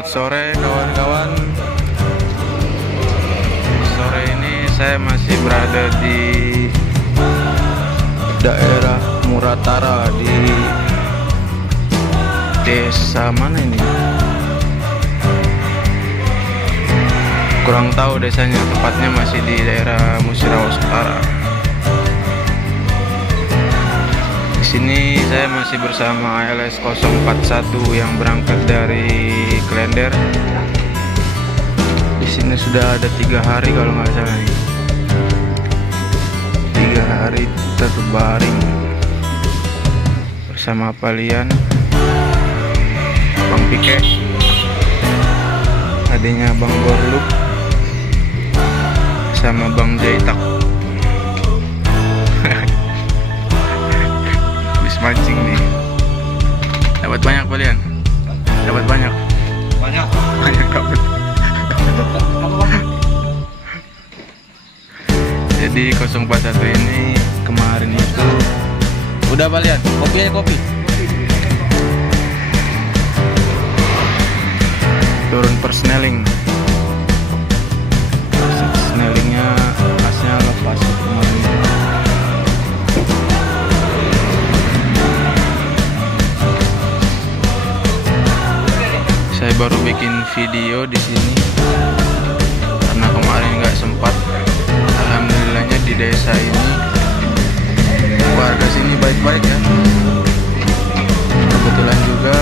Selamat sore kawan-kawan. Sore ini saya masih berada di daerah Muratara di desa mana ini? Kurang tahu desanya, tepatnya masih di daerah Musirawas Utara. Di sini saya masih bersama ALS 041 yang berangkat dari Klender. Di sini sudah ada 3 hari kalau nggak salah nih. 3 hari kita terbaring bersama Palian, Bang Pike, adanya Bang Gorluk, sama Bang Jaitak. Habis mancing nih. Dapat banyak Palian? Dapat banyak? Banyak Dapat. Jadi 041 ini kemarin itu udah Palian, kopi aja kopi. Turun persneling. Snellingnya asnya lepas kemarin. Saya baru bikin video di sini karena kemarin nggak sempat. Alhamdulillahnya di desa ini warga sini baik-baik ya. Kebetulan juga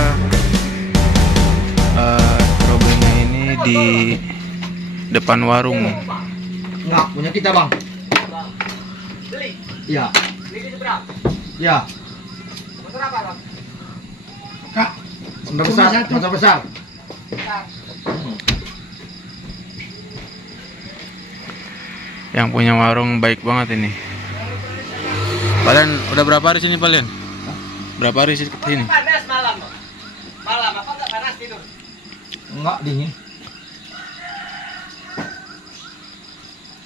problemnya ini di depan warung. Enggak, punya kita bang. Iya. Iya. Kak, sendal besar, masa besar. Yang punya warung baik banget ini. Palian udah berapa hari sini Palian? Berapa hari sini? Panas malam. Malam apa enggak panas tidur? Enggak, dingin.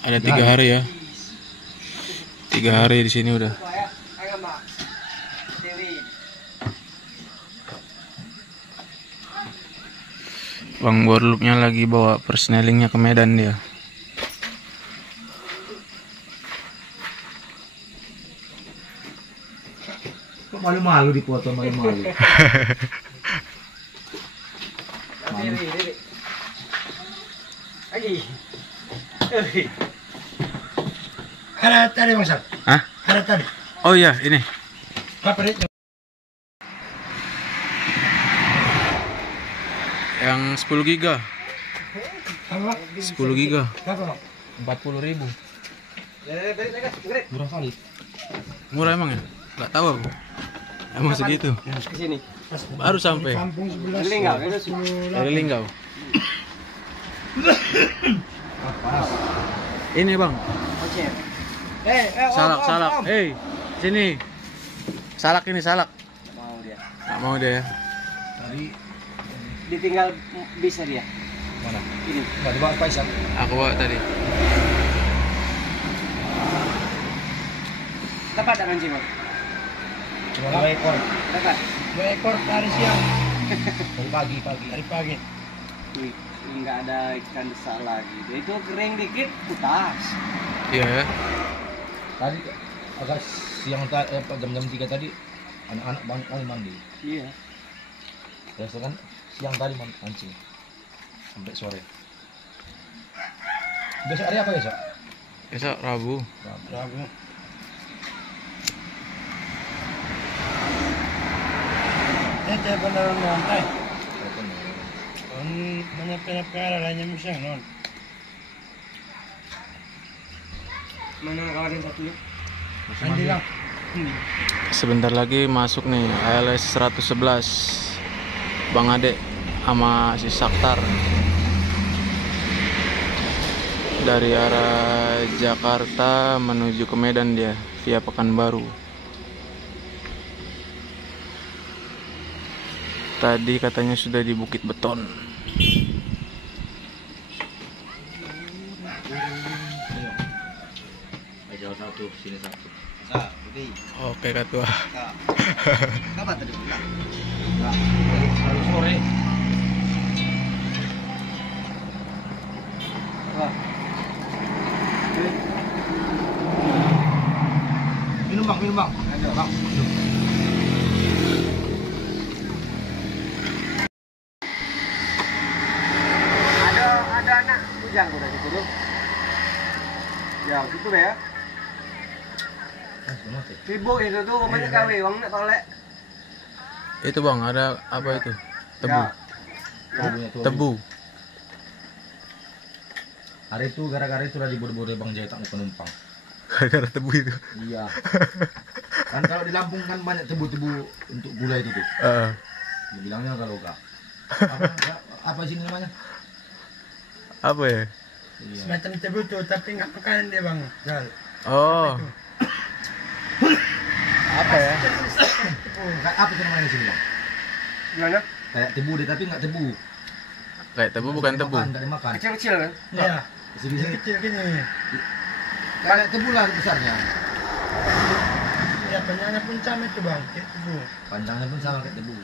Ada 3 hari ya. 3 hari di sini udah. Bang Borluknya lagi bawa persnelingnya ke Medan dia. Kok malu-malu dipoto, malu-malu. Ada tadi bang Sat. Hah? Ada tadi. Oh iya, ini. Apa itu? Yang 10 giga. Apa? 10 giga. Berapa? 40.000. Murah kali. Murah emang ya? Nggak tahu aku. Emang segitu. Ke sini. Baru sampai. Kampung sebelah. Linggau. Dari Linggau. Ini bang. Salak. Hei, sini. Salak ini salak. Mau dia. Nggak mau dia ya. Tadi Ditinggal bisa dia. mana? Ini. Enggak dibawa Faisal. Aku bawa tadi. Dapat dengan jiwa. Cuma 2 ekor. Dapat. 2 ekor hari siang. Dari pagi. Wih, enggak ada ikan besar lagi. Dia itu kering dikit, putas. Iya ya. Tadi agak siang jam-jam 3 tadi anak-anak banyak kali mandi. Iya. Biasa kan siang tadi mancing sampai sore. Besok hari apa besok? Besok Rabu. Rabu. Saya benar nontai. Banyak pera lainnya misang non. Mana kawarin satunya? Andi lang. Sebentar lagi masuk nih ALS 111. Bang Ade sama si Saktar dari arah Jakarta menuju ke Medan dia via Pekanbaru. Tadi katanya sudah di Bukit Beton. Jauh satu, sini satu. Oke Ketua. Kapan tadi? Sore. minum bang. Bang. Ada anak bujang udah gitu tuh. Ya, gitu deh ya. Sibuk itu tuh, banyak kali, uang nak tolek. Itu bang, ada apa itu? Tebu. Ya. Tebu. Hari itu gara-gara itu lagi bodoh-bodoh Bang Jaya tak mau penumpang. Gara-gara tebu itu. Iya. Kan kalau di Lampung kan banyak tebu-tebu untuk gula itu tuh. Dia bilangnya kalau enggak. Apa sih namanya? Apa ya? Iya. Semacam tebu tuh, tapi nggak makanan dia bang. Jual. Oh. Apa ya? Apa itu namanya di sini Bang? Gimana? Kayak tebu deh tapi nggak tebu. Kayak tebu bukan tebu. Nggak dimakan. Kecil-kecil kan? Iya. Segini. Kecil gini. Kayak tebu lah besarnya. Ya panjangnya pun sama itu bang, kayak tebu. Panjangnya pun sama kayak tebu.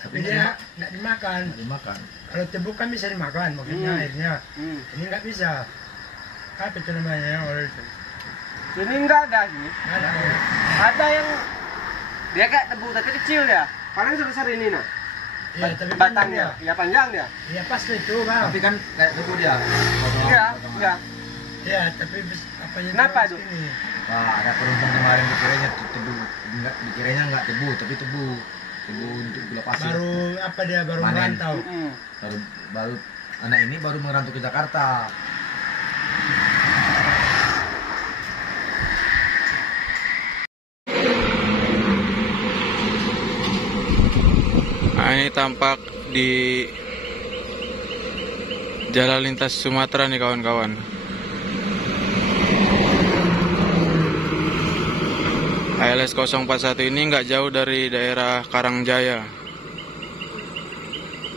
Tapi dia nggak dimakan. nggak dimakan. Kalau tebu kan bisa dimakan, maksudnya airnya. Ini nggak bisa. Apa itu namanya yang orang itu? Sini enggak ada sini. Nggak ada. Ada yang dia kayak tebu tapi kecil ya. Paling sebesar ini nah. Iya, tapi panjang Batangnya, dia. ya panjang dia. Iya pas itu bang. Tapi kan kayak tebu dia. Iya, iya. Iya, tapi apa yang Kenapa terus tuh? ini? Wah, ada penumpang kemarin dikiranya tebu. Dikiranya nggak tebu, tapi tebu. Tebu untuk gula pasir. Baru apa dia baru Panen. merantau. baru anak ini baru merantau ke Jakarta. Nah, ini tampak di jalan lintas Sumatera nih kawan-kawan. ALS 041 ini nggak jauh dari daerah Karangjaya.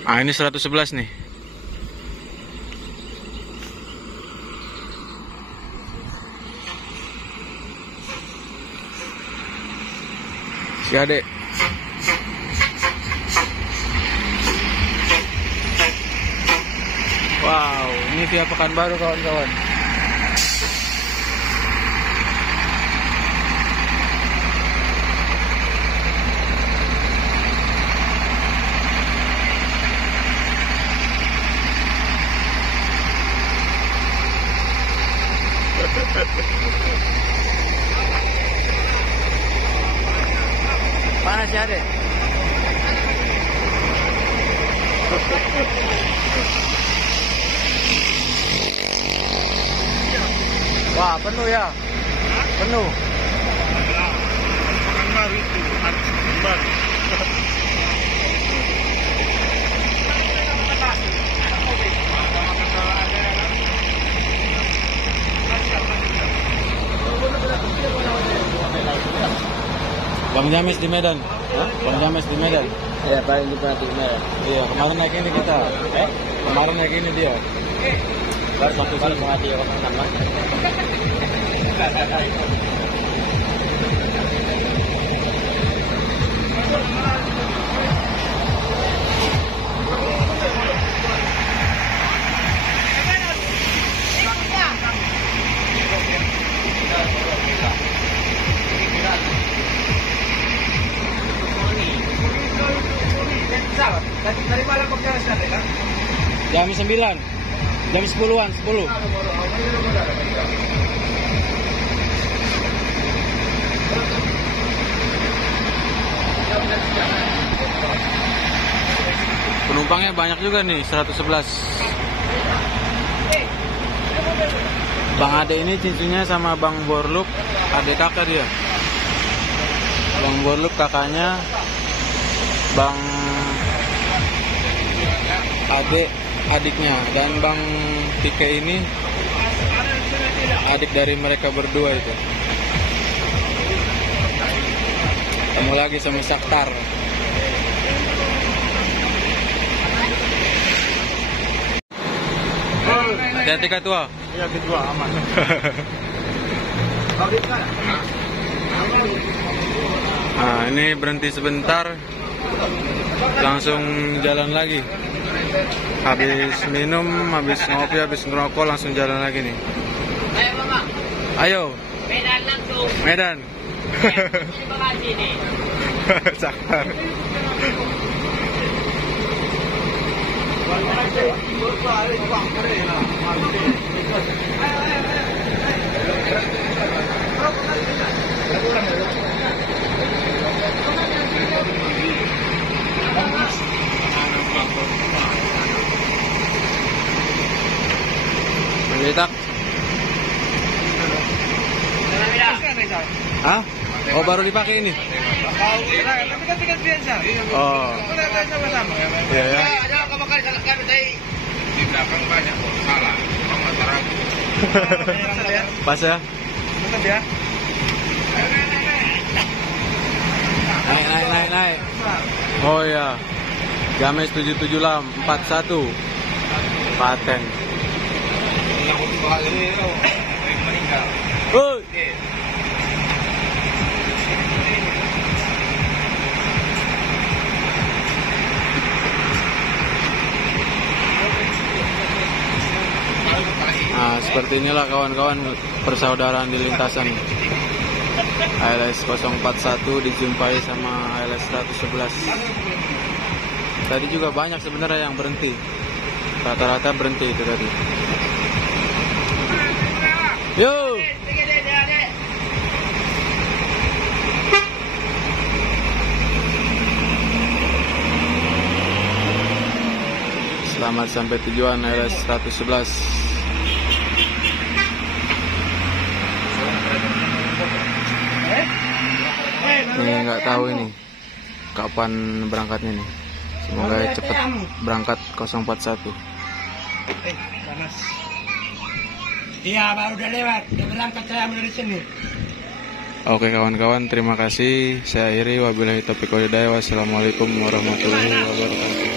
Ah, ini 111 nih. Si adek. Wow, ini via Pekanbaru kawan-kawan. Mana si adek? Wah, penuh ya? Penuh. Pekanbaru itu, Pekanbaru. Bang Jamis di Medan. Bang Jamis di Medan. Ya, paling di Medan. Iya, kemarin naik ini kita. Kemarin naik ini dia. Baru satu kali mau hati orang nama. Dari malam berjalan sampai kan? Jam 9. Jam 10-an, 10. Penumpangnya banyak juga nih, 111. Bang Ade ini cincunya sama Bang Borlup, adik kakak dia. Bang Borlup kakaknya, Bang Ade adiknya, dan Bang Tike ini adik dari mereka berdua itu. Ketemu lagi sama Saktar. Hati-hati Kak Tua. Iya, kedua aman. Nah, ini berhenti sebentar, langsung jalan lagi. Habis minum, habis ngopi, habis ngerokok, langsung jalan lagi nih. Ayo, Medan langsung. Medan. Ini bagasi nih. Cakar. Melitak. Hah? Oh, baru dipakai ini? Tapi kan tiket biasa. Oh. Kita sama-sama. Iya ya. Ada kamu kan salah kami tadi. Di belakang banyak kok salah. Kamu motor aku. Pas ya? Betul ya. Naik. Oh ya. James 77 lam 41. Paten. Yang untuk hal ini meninggal. Nah, seperti inilah kawan-kawan persaudaraan di lintasan. ALS 041 dijumpai sama ALS 111. Tadi juga banyak sebenarnya yang berhenti. Rata-rata berhenti itu tadi. Yo. Selamat sampai tujuan ALS 111. Ini nggak tahu ini kapan berangkatnya nih. Semoga cepat berangkat 041. Panas. Iya, baru udah lewat. Dia berangkat saya dari sini. Oke kawan-kawan, terima kasih. Saya Iri, wabillahi taufiq wal hidayah. Wassalamualaikum warahmatullahi wabarakatuh.